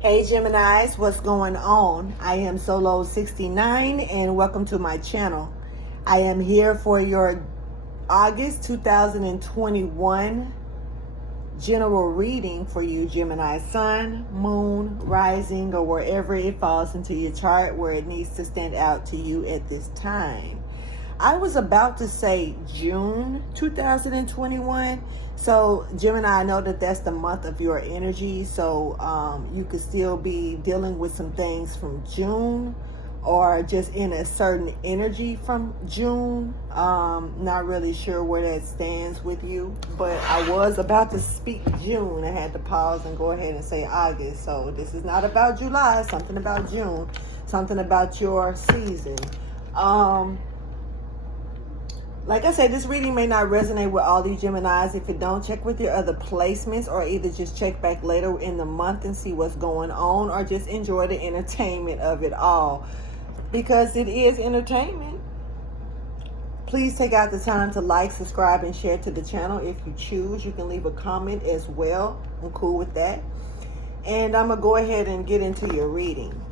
Hey Geminis, what's going on? I am Solo69 and welcome to my channel. I am here for your August 2021 general reading for you, Gemini Sun, Moon, Rising, or wherever it falls into your chart where it needs to stand out to you at this time. I was about to say June 2021. So Gemini, I know that that's the month of your energy. So you could still be dealing with some things from June or just in a certain energy from June. Not really sure where that stands with you. But I was about to speak June. I had to pause and go ahead and say August. So this is not about July. Something about June. Something about your season. Like I said, this reading may not resonate with all these Geminis. If it don't, check with your other placements or either just check back later in the month and see what's going on or just enjoy the entertainment of it all because it is entertainment. Please take out the time to like, subscribe, and share to the channel if you choose. You can leave a comment as well. I'm cool with that. And I'm going to go ahead and get into your reading.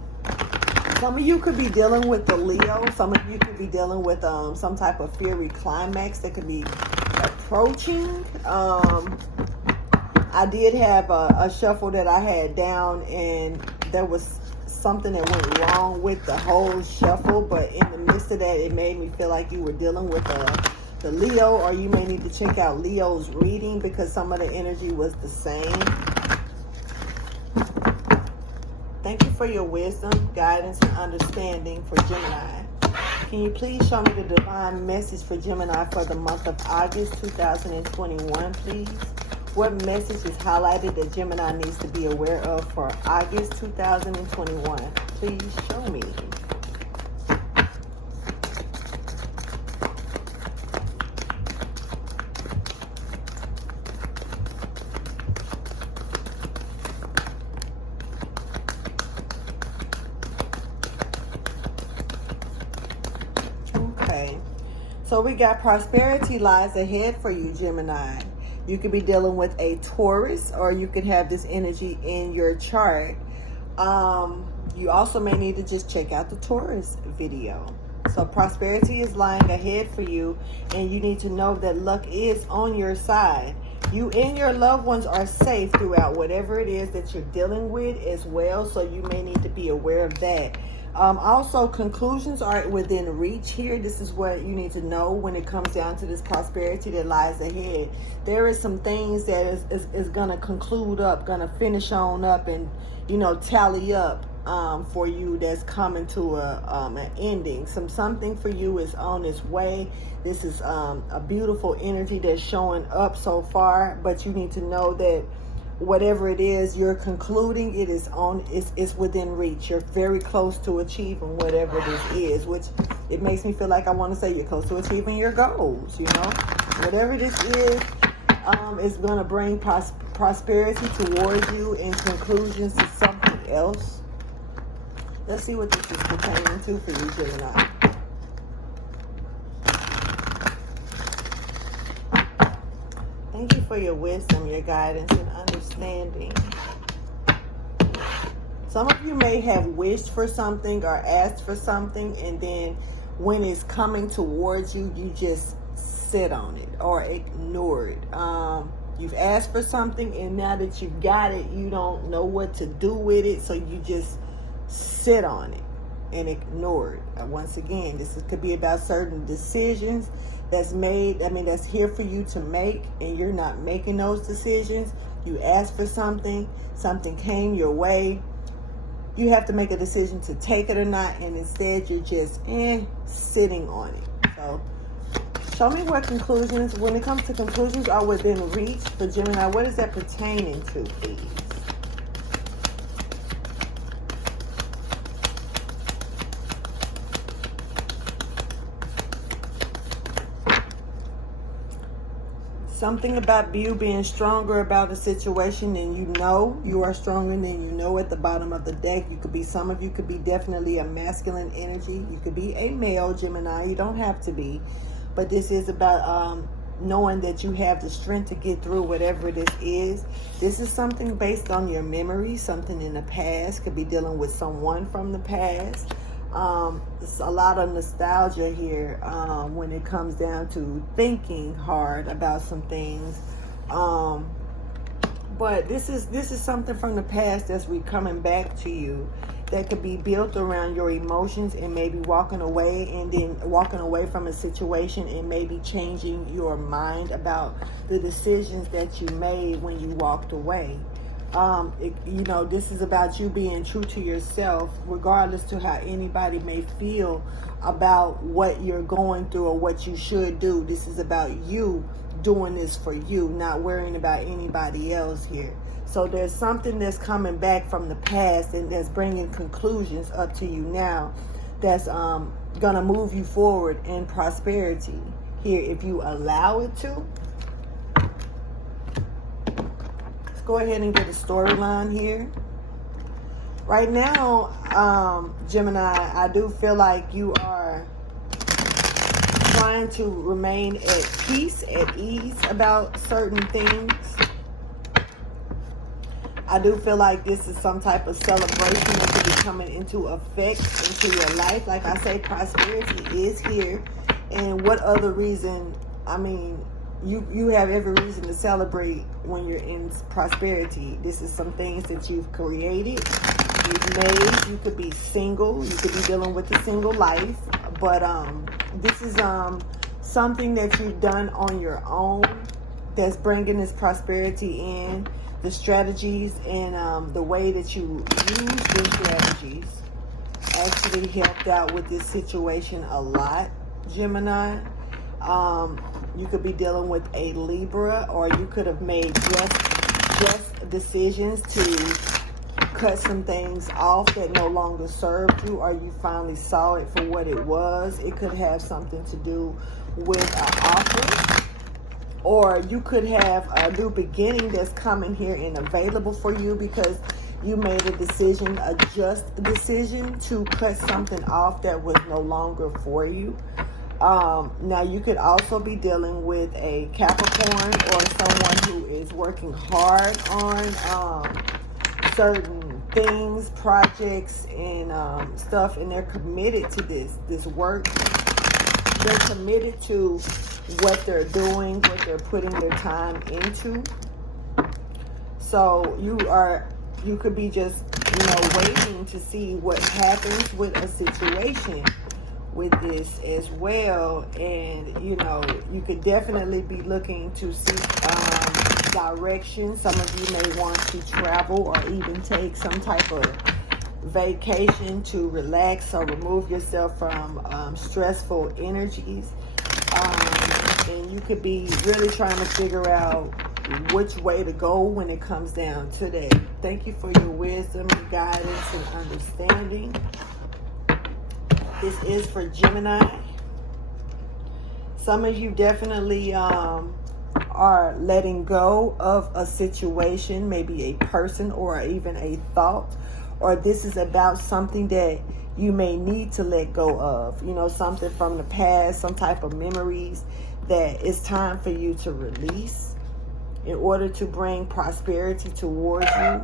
Some of you could be dealing with the Leo. Some of you could be dealing with some type of fiery climax that could be approaching. I did have a shuffle that I had down, and there was something that went wrong with the whole shuffle. But in the midst of that, it made me feel like you were dealing with the Leo, or you may need to check out Leo's reading because some of the energy was the same. Thank you for your wisdom, guidance, and understanding for Gemini. Can you please show me the divine message for Gemini for the month of August 2021, please? What message is highlighted that Gemini needs to be aware of for August 2021? Please show me. So we got prosperity lies ahead for you, Gemini. You could be dealing with a Taurus, or you could have this energy in your chart. You also may need to just check out the Taurus video. So prosperity is lying ahead for you, and you need to know that luck is on your side. You and your loved ones are safe throughout whatever it is that you're dealing with as well, so you may need to be aware of that. Also, conclusions are within reach here. This is what you need to know when it comes down to this prosperity that lies ahead. There is some things that is going to conclude up, going to finish on up and, tally up for you that's coming to an ending. Something for you is on its way. This is a beautiful energy that's showing up so far, but you need to know that whatever it is you're concluding, it is it's within reach. You're very close to achieving whatever this is, which it makes me feel like I want to say you're close to achieving your goals. Whatever this is going to bring prosperity towards you and conclusions to something else. Let's see what this is pertaining to for you, Gemini. Thank you for your wisdom, your guidance, and understanding. Some of you may have wished for something or asked for something, and then when it's coming towards you, you just sit on it or ignore it. You've asked for something, and now that you've got it, you don't know what to do with it, so you just sit on it and ignore it. Once again, could be about certain decisions that's made, that's here for you to make, and you're not making those decisions. You asked for something came your way. You have to make a decision to take it or not, and instead you're just sitting on it. So show me what conclusions, when it comes to conclusions, are within reach for Gemini. What is that pertaining to, please? Something about you being stronger about a situation than you know. You are stronger than you know at the bottom of the deck. Some of you could be definitely a masculine energy. You could be a male Gemini. You don't have to be. But this is about knowing that you have the strength to get through whatever this is. This is something based on your memory, something in the past. Could be dealing with someone from the past. It's a lot of nostalgia here when it comes down to thinking hard about some things. But this is something from the past that's coming back to you, that could be built around your emotions and maybe walking away, and then walking away from a situation and maybe changing your mind about the decisions that you made when you walked away. This is about you being true to yourself, regardless to how anybody may feel about what you're going through or what you should do. This is about you doing this for you, not worrying about anybody else here. So there's something that's coming back from the past and that's bringing conclusions up to you now, that's gonna move you forward in prosperity here if you allow it to. Let's go ahead and get a storyline here. Right now, Gemini, I do feel like you are trying to remain at peace, at ease about certain things. I do feel like this is some type of celebration that could be coming into effect into your life. Like I say, prosperity is here. And what other reason? I mean, you have every reason to celebrate when you're in prosperity. This is some things that you've created, you've made. You could be single. You could be dealing with a single life. But this is something that you've done on your own that's bringing this prosperity in. The strategies and the way that you use these strategies actually helped out with this situation a lot, Gemini. You could be dealing with a Libra, or you could have made just decisions to cut some things off that no longer served you, or you finally saw it for what it was. It could have something to do with an offer. Or you could have a new beginning that's coming here and available for you because you made a decision, a just decision to cut something off that was no longer for you. Now, you could also be dealing with a Capricorn or someone who is working hard on certain things, projects, and stuff, and they're committed to this work. They're committed to what they're doing, what they're putting their time into. So you could be just, waiting to see what happens with a situation with this as well. And, you could definitely be looking to seek direction. Some of you may want to travel or even take some type of vacation to relax or remove yourself from stressful energies. And you could be really trying to figure out which way to go when it comes down to that. Thank you for your wisdom, your guidance, and understanding. This is for Gemini. Some of you definitely are letting go of a situation, maybe a person or even a thought. Or this is about something that you may need to let go of. Something from the past, some type of memories that it's time for you to release in order to bring prosperity towards you.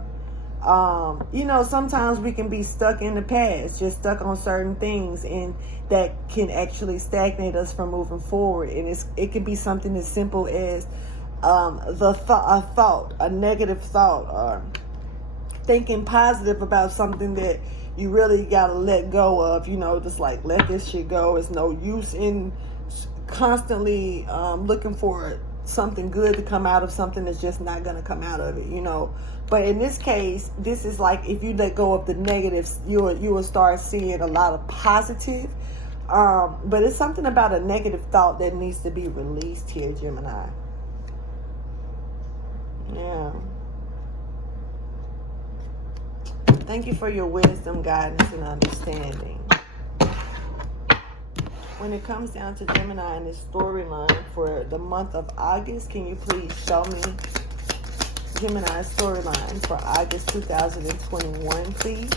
Sometimes we can be stuck in the past, just stuck on certain things, and that can actually stagnate us from moving forward. And it can be something as simple as a negative thought, or thinking positive about something that you really got to let go of. Just like, let this shit go. It's no use in constantly looking for something good to come out of something that's just not going to come out of it, But in this case, this is like, if you let go of the negatives, you will start seeing a lot of positive. But it's something about a negative thought that needs to be released here, Gemini. Yeah. Thank you for your wisdom, guidance, and understanding. When it comes down to Gemini and this storyline for the month of August, can you please show me Gemini's storyline for August 2021, please?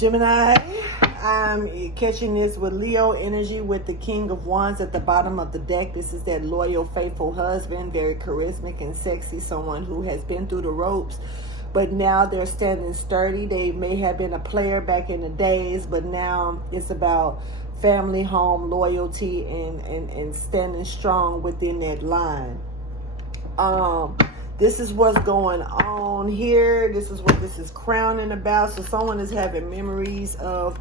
Gemini, I'm catching this with Leo energy with the King of Wands at the bottom of the deck. This is that loyal, faithful husband, very charismatic and sexy, someone who has been through the ropes, but now they're standing sturdy. They may have been a player back in the days, but now it's about family, home, loyalty, and standing strong within that line. This is what's going on here. This is what this is crowning about. So someone is having memories of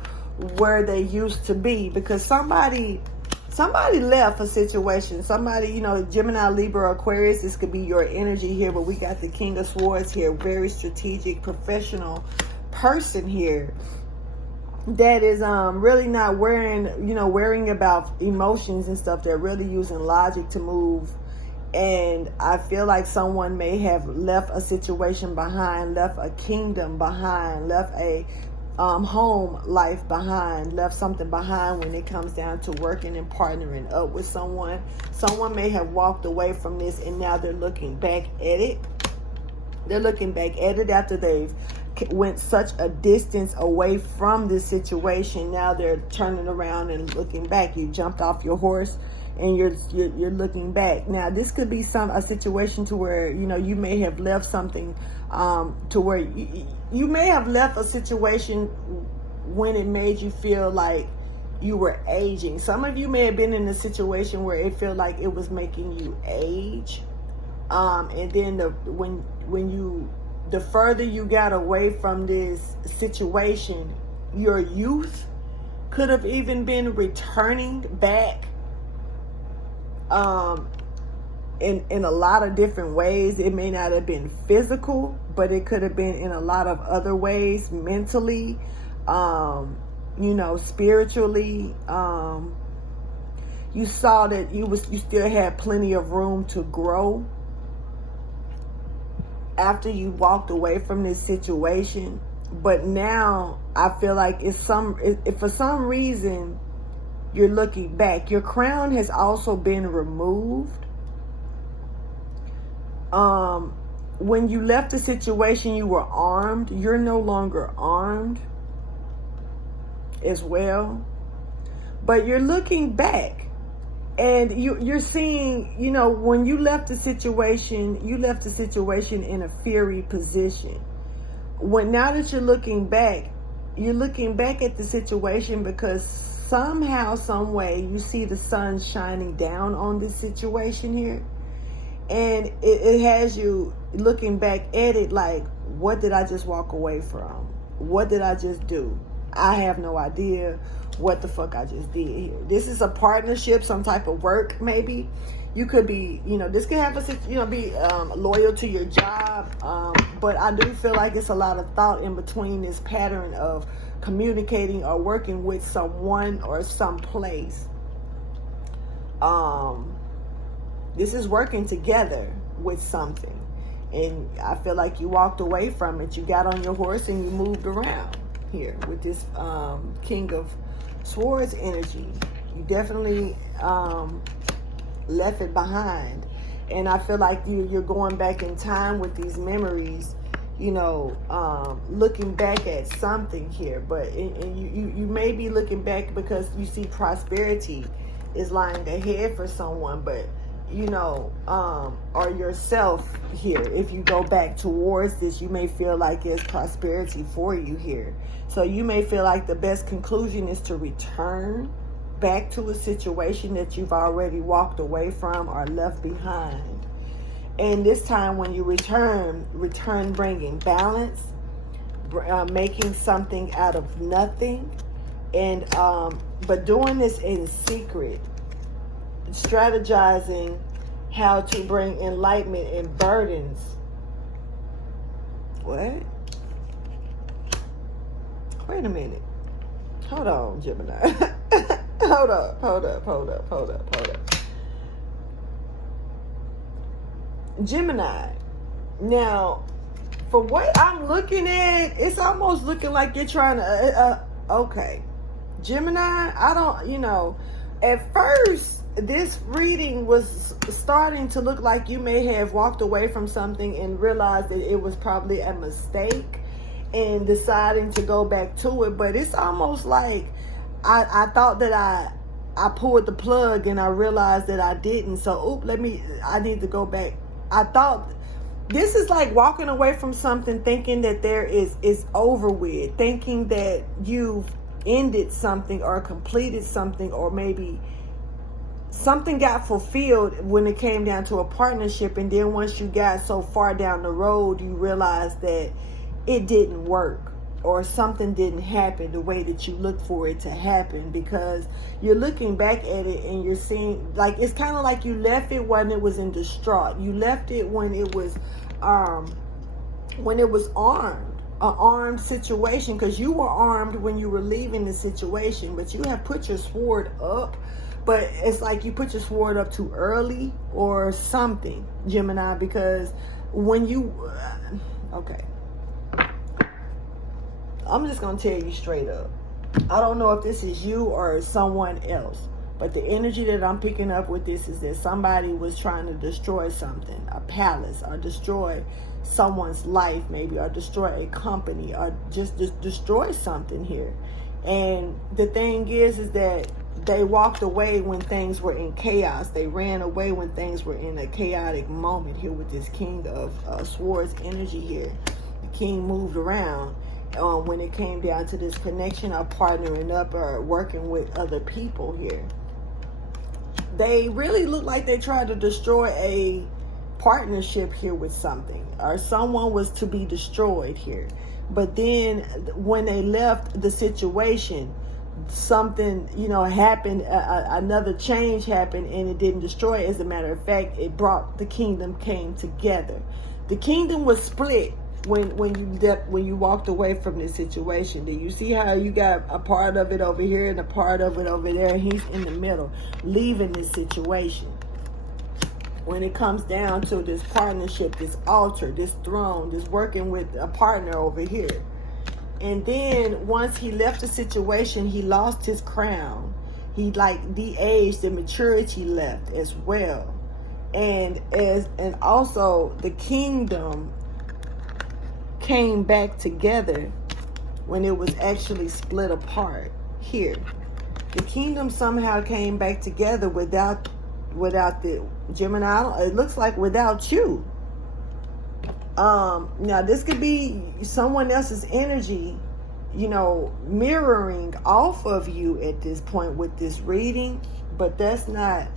where they used to be, because somebody left a situation. Somebody, you know, Gemini, Libra, Aquarius, this could be your energy here, but we got the King of Swords here, very strategic, professional person here that is really not worrying about emotions and stuff. They're really using logic to move. And I feel like someone may have left a situation behind, left a kingdom behind, left a home life behind, left something behind when it comes down to working and partnering up with someone. Someone may have walked away from this and now they're looking back at it. They're looking back at it after they've went such a distance away from this situation. Now they're turning around and looking back. You jumped off your horse and you're looking back. Now this could be a situation to where, you know, you may have left something to where you may have left a situation when it made you feel like you were aging. Some of you may have been in a situation where it felt like it was making you age, and then the further you got away from this situation, your youth could have even been returning back in a lot of different ways. It may not have been physical, but it could have been in a lot of other ways, mentally, you know, spiritually. You saw that you still had plenty of room to grow after you walked away from this situation. But now I feel like if for some reason you're looking back, your crown has also been removed. When you left the situation, you were armed. You're no longer armed as well. But you're looking back and you're seeing, you know, when you left the situation in a fiery position. Now that you're looking back at the situation because somehow, some way, you see the sun shining down on this situation here. And it has you looking back at it like, what did I just walk away from? What did I just do? I have no idea what the fuck I just did here. This is a partnership, some type of work maybe. You could be, you know, this could have be loyal to your job. But I do feel like it's a lot of thought in between this pattern of communicating or working with someone or someplace. This is working together with something. And I feel like you walked away from it. You got on your horse and you moved around here with this King of Swords energy. You definitely left it behind. And I feel like you're going back in time with these memories, you know, looking back at something here. But you may be looking back because you see prosperity is lying ahead for someone, but you know, or yourself here. If you go back towards this, you may feel like there's prosperity for you here. So you may feel like the best conclusion is to return back to a situation that you've already walked away from or left behind. And this time when you return bringing balance, making something out of nothing, and but doing this in secret, strategizing how to bring enlightenment and burdens. What? Wait a minute. Hold on, Gemini. Hold up. Gemini. Now, for what I'm looking at, it's almost looking like you're trying to, okay. Gemini, I don't, you know, at first, this reading was starting to look like you may have walked away from something and realized that it was probably a mistake. and deciding to go back to it. But it's almost like I thought that I pulled the plug and I realized that I didn't. So I need to go back. I thought this is like walking away from something, thinking that it's over with, thinking that you've ended something or completed something, or maybe something got fulfilled when it came down to a partnership. And then once you got so far down the road, you realized that it didn't work, or something didn't happen the way that you looked for it to happen, because you're looking back at it and you're seeing, like, it's kind of like you left it when it was in distraught. You left it when it was armed, an armed situation, because you were armed when you were leaving the situation, but you have put your sword up. But it's like you put your sword up too early or something, Gemini, because when you okay, I'm just going to tell you straight up. I don't know if this is you or someone else, but the energy that I'm picking up with this is that somebody was trying to destroy something, a palace, or destroy someone's life maybe, or destroy a company, or just destroy something here. And the thing is that they walked away when things were in chaos. They ran away when things were in a chaotic moment here with this King of Swords energy here. The king moved around when it came down to this connection of partnering up or working with other people here. They really look like they tried to destroy a partnership here with something, or someone was to be destroyed here. But then when they left the situation, something, happened, another change happened, and it didn't destroy it. As a matter of fact, it brought the kingdom came together. The kingdom was split when you walked away from this situation. Do you see how you got a part of it over here and a part of it over there? He's in the middle, leaving this situation. When it comes down to this partnership, this altar, this throne, this working with a partner over here. And then once he left the situation, he lost his crown. He the age, the maturity left as well. And also the kingdom came back together when it was actually split apart here. The kingdom somehow came back together without the Gemini. It looks like without you. Now this could be someone else's energy, mirroring off of you at this point with this reading, but that's not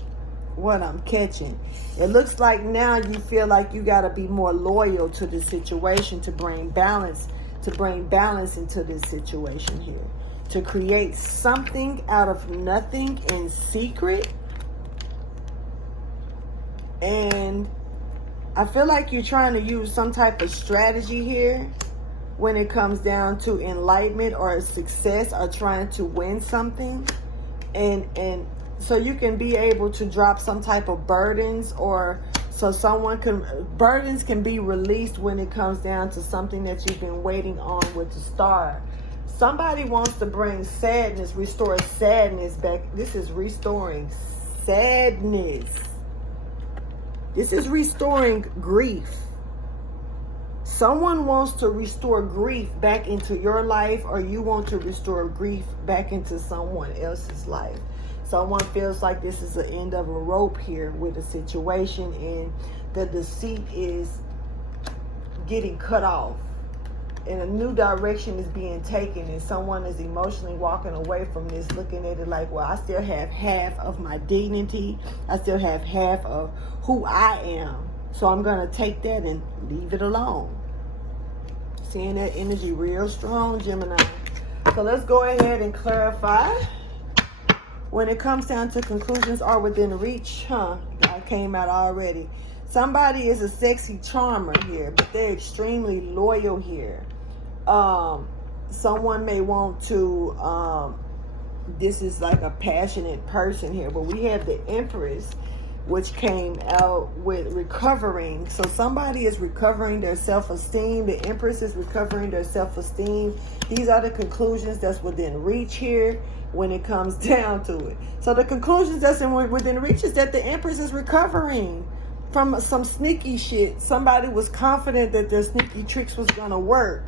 what I'm catching. It looks like now you feel like you got to be more loyal to the situation to bring balance into this situation here, to create something out of nothing in secret. And I feel like you're trying to use some type of strategy here when it comes down to enlightenment or success, or trying to win something. And so you can be able to drop some type of burdens, or so burdens can be released when it comes down to something that you've been waiting on with the star. Somebody wants to bring sadness, restore sadness back. This is restoring sadness. This is restoring grief. Someone wants to restore grief back into your life, or you want to restore grief back into someone else's life. Someone feels like this is the end of a rope here with a situation, and the deceit is getting cut off, and a new direction is being taken, and someone is emotionally walking away from this, looking at it like, well, I still have half of my dignity. I still have half of who I am. So I'm going to take that and leave it alone. Seeing that energy real strong, Gemini. So let's go ahead and clarify. When it comes down to conclusions are within reach, I came out already. Somebody is a sexy charmer here, but they're extremely loyal here. Someone may want to, this is like a passionate person here, but we have the Empress, which came out with recovering. So somebody is recovering their self-esteem. The Empress is recovering their self-esteem. These are the conclusions that's within reach here when it comes down to it. So the conclusions that's within reach is that the Empress is recovering from some sneaky shit. Somebody was confident that their sneaky tricks was gonna work.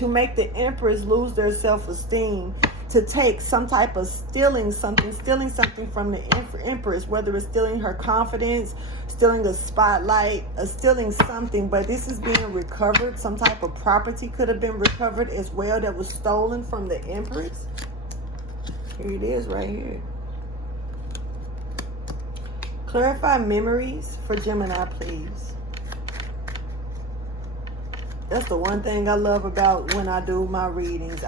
to make the Empress lose their self-esteem, to take some type of stealing something from the Empress, whether it's stealing her confidence, stealing a spotlight, or stealing something. But this is being recovered. Some type of property could have been recovered as well that was stolen from the Empress. Here it is right here. Clarify memories for Gemini, please. That's the one thing I love about when I do my readings.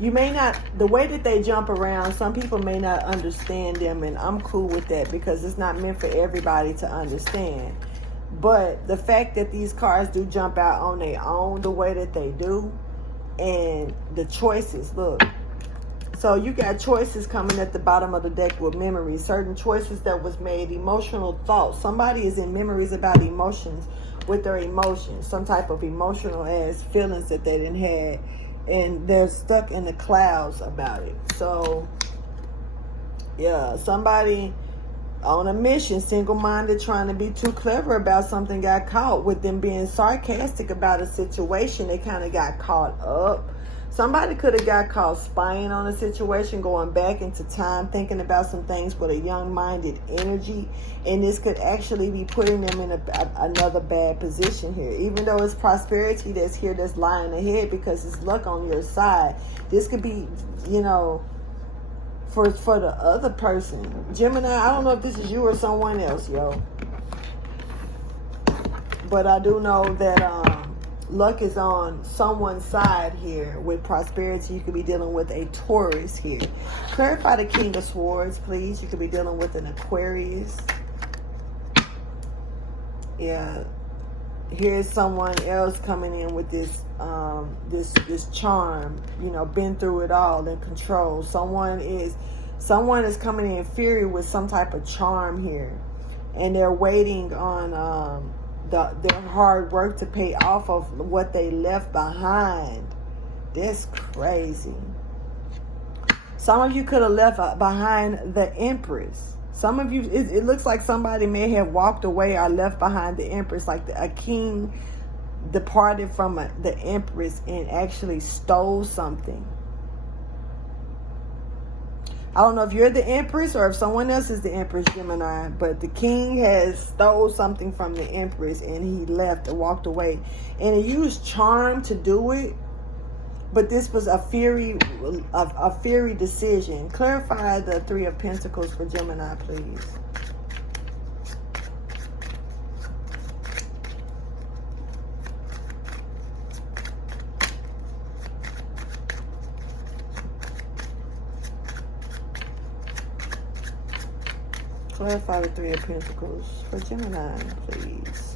You may not, the way that they jump around, some people may not understand them, and I'm cool with that because it's not meant for everybody to understand. But the fact that these cards do jump out on their own the way that they do, and the choices, look. So you got choices coming at the bottom of the deck with memories, certain choices that was made, emotional thoughts. Somebody is in memories about emotions, with their emotions, some type of emotional ass feelings that they didn't have, and they're stuck in the clouds about it. So yeah, somebody on a mission, single-minded, trying to be too clever about something, got caught with them being sarcastic about a situation. They kind of got caught up. Somebody could have got caught spying on a situation, going back into time, thinking about some things with a young-minded energy. And this could actually be putting them in another bad position here. Even though it's prosperity that's here, that's lying ahead, because it's luck on your side. This could be, you know, for the other person. Gemini, I don't know if this is you or someone else, yo. But I do know that luck is on someone's side here with prosperity. You could be dealing with a Taurus here. Clarify the King of Swords, please. You could be dealing with an Aquarius. Yeah. Here's someone else coming in with this this charm, you know, been through it all, in control. Someone is coming in fury with some type of charm here, and they're waiting on their hard work to pay off of what they left behind. That's crazy. Some of you could have left behind the Empress. Some of you, it looks like somebody may have walked away or left behind the Empress, like a king departed from the Empress and actually stole something. I don't know if you're the Empress or if someone else is the Empress, Gemini, but the king has stole something from the Empress and he left and walked away. And he used charm to do it, but this was a fiery decision. Clarify the Three of Pentacles for Gemini, please. Clarify the Three of Pentacles for Gemini, please.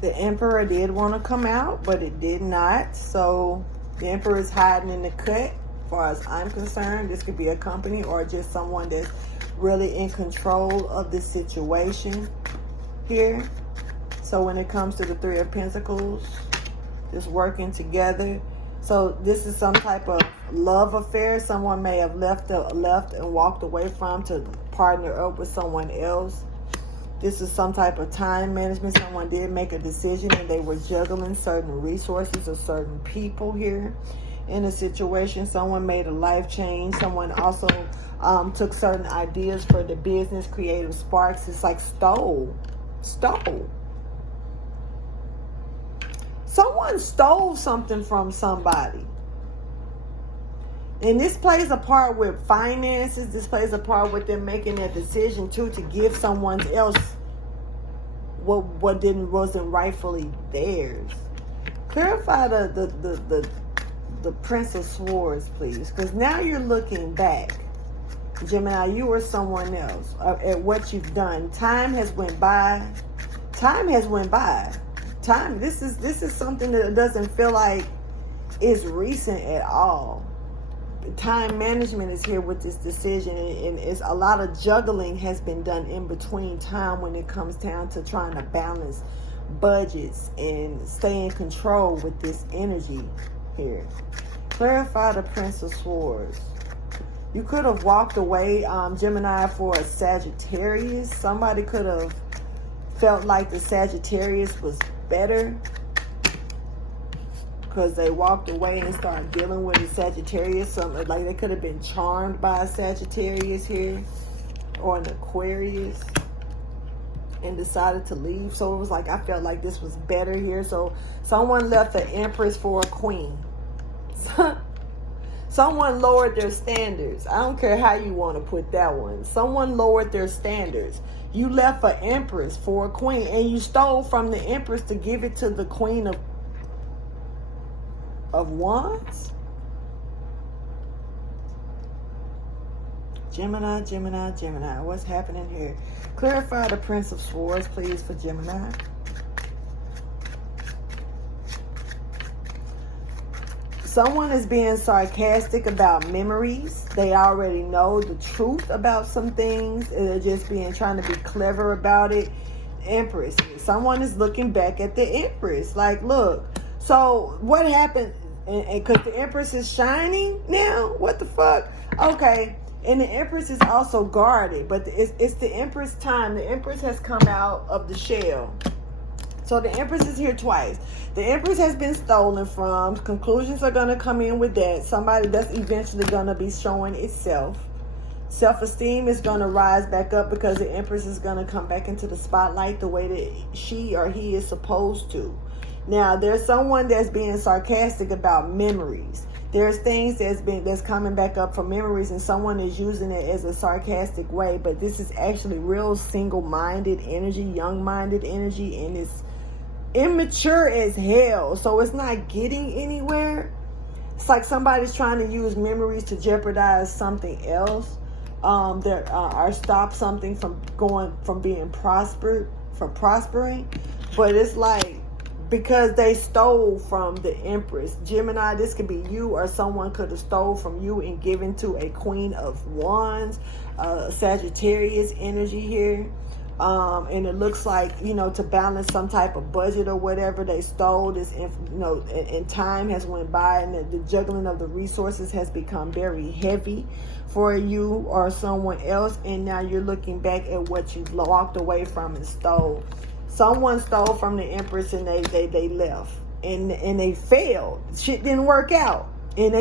The Emperor did want to come out, but it did not. So the Emperor is hiding in the cut. As far as I'm concerned, this could be a company or just someone that's really in control of the situation here. So when it comes to the Three of Pentacles, just working together. So this is some type of love affair. Someone may have left and walked away from to partner up with someone else. This is some type of time management. Someone did make a decision and they were juggling certain resources or certain people here in a situation. Someone made a life change. Someone also took certain ideas for the business, creative sparks. It's like stole. Someone stole something from somebody. And this plays a part with finances. This plays a part with them making that decision too, to give someone else what wasn't rightfully theirs. Clarify the Prince of Swords, please, because now you're looking back, Gemini, you or someone else, at what you've done. Time has went by. This is something that doesn't feel like it's recent at all. Time management is here with this decision, and it's a lot of juggling has been done in between time when it comes down to trying to balance budgets and stay in control with this energy here. Clarify the Prince of Swords. You could have walked away, Gemini, for a Sagittarius. Somebody could have felt like the Sagittarius was better because they walked away and started dealing with a Sagittarius. Something like they could have been charmed by a Sagittarius here or an Aquarius and decided to leave. So it was like, I felt like this was better here. So someone left the Empress for a Queen. Someone lowered their standards. I don't care how you want to put that one. Someone lowered their standards. You left an Empress for a Queen, and you stole from the Empress to give it to the Queen of Wands. Gemini, Gemini, Gemini. What's happening here? Clarify the Prince of Swords, please, for Gemini. Someone is being sarcastic about memories. They already know the truth about some things. They're just trying to be clever about it. Empress. Someone is looking back at the Empress. Like, look. So what happened? And because the Empress is shining now? What the fuck? Okay. And the Empress is also guarded. But it's the Empress time. The Empress has come out of the shell. So the Empress is here twice. The Empress has been stolen from. Conclusions are going to come in with that. Somebody that's eventually going to be showing itself. Self-esteem is going to rise back up because the Empress is going to come back into the spotlight the way that she or he is supposed to. Now, there's someone that's being sarcastic about memories. There's things that's coming back up from memories, and someone is using it as a sarcastic way. But this is actually real single-minded energy, young-minded energy, and it's immature as hell. So it's not getting anywhere. It's like somebody's trying to use memories to jeopardize something else. Or stop something from being prospering. But it's like, because they stole from the Empress. Gemini, this could be you, or someone could have stole from you and given to a Queen of Wands, Sagittarius energy here. And it looks like, to balance some type of budget or whatever, they stole this, and time has went by, and the juggling of the resources has become very heavy for you or someone else. And now you're looking back at what you walked away from and stole. Someone stole from the Empress and they left and they failed. Shit didn't work out. And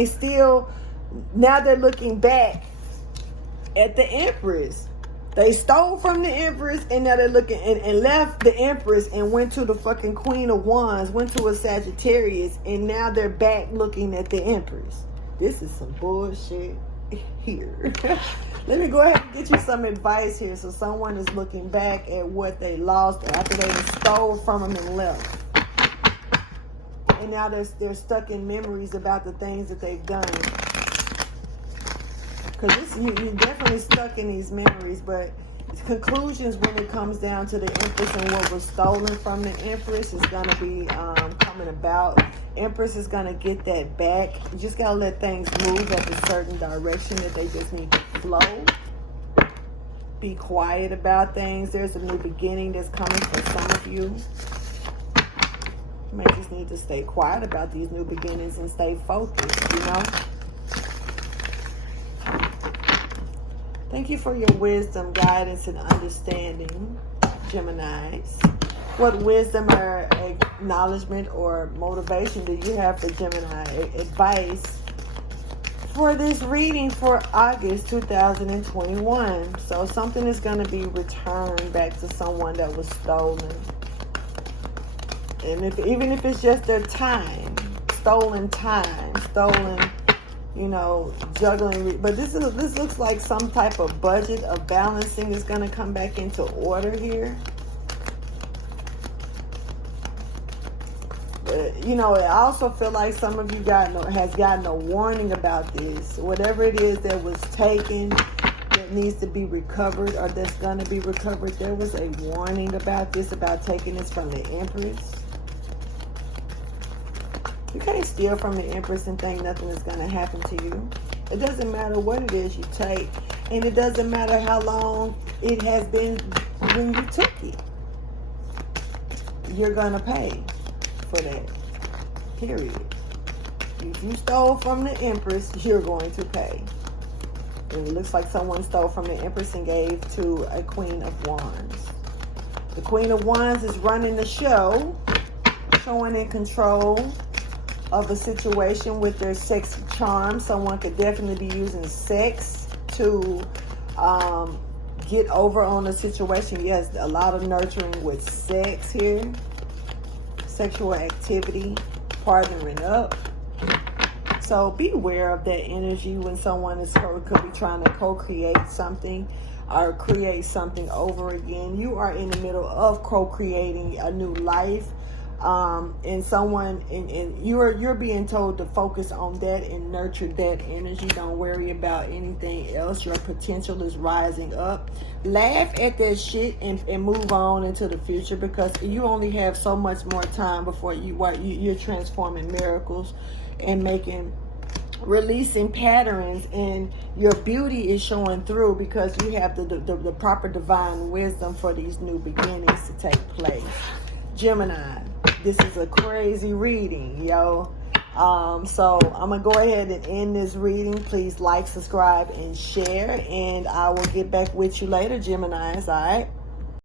now they're looking back at the Empress. They stole from the Empress and now they're looking and left the Empress and went to the fucking Queen of Wands, went to a Sagittarius, and now they're back looking at the Empress. This is some bullshit here. Let me go ahead and get you some advice here. So someone is looking back at what they lost after they stole from them and left. And now they're stuck in memories about the things that they've done. Because you're definitely stuck in these memories. But conclusions when it comes down to the Empress and what was stolen from the Empress is going to be coming about. Empress is going to get that back. You just got to let things move at a certain direction that they just need to flow. Be quiet about things. There's a new beginning that's coming for some of you. You may just need to stay quiet about these new beginnings and stay focused, Thank you for your wisdom, guidance, and understanding, Geminis. What wisdom or acknowledgement or motivation do you have for Gemini? Advice for this reading for August 2021. So something is going to be returned back to someone that was stolen. And even if it's just their time, stolen, juggling. But this looks like some type of budget of balancing is going to come back into order here. I also feel like some of you has gotten a warning about this. Whatever it is that was taken that needs to be recovered or that's going to be recovered, there was a warning about this, about taking this from the Empress. You can't steal from the Empress and think nothing is going to happen to you. It doesn't matter what it is you take, and it doesn't matter how long it has been when you took it. You're going to pay for that, period. If you stole from the Empress, you're going to pay. And it looks like someone stole from the Empress and gave to a Queen of Wands. The Queen of Wands is running the show, showing in control of a situation with their sexy charm. Someone could definitely be using sex to get over on a situation. Yes, a lot of nurturing with sex here. Sexual activity, partnering up. So beware of that energy when someone could be trying to co-create something or create something over again. You are in the middle of co-creating a new life. And someone and you're being told to focus on that and nurture that energy. Don't worry about anything else. Your potential is rising up. Laugh at that shit and move on into the future, because you only have so much more time before you're transforming miracles and releasing patterns, and your beauty is showing through because you have the proper divine wisdom for these new beginnings to take place. Gemini, this is a crazy reading, yo. So I'm gonna go ahead and end this reading. Please like, subscribe, and share, and I will get back with you later, Geminis. All right.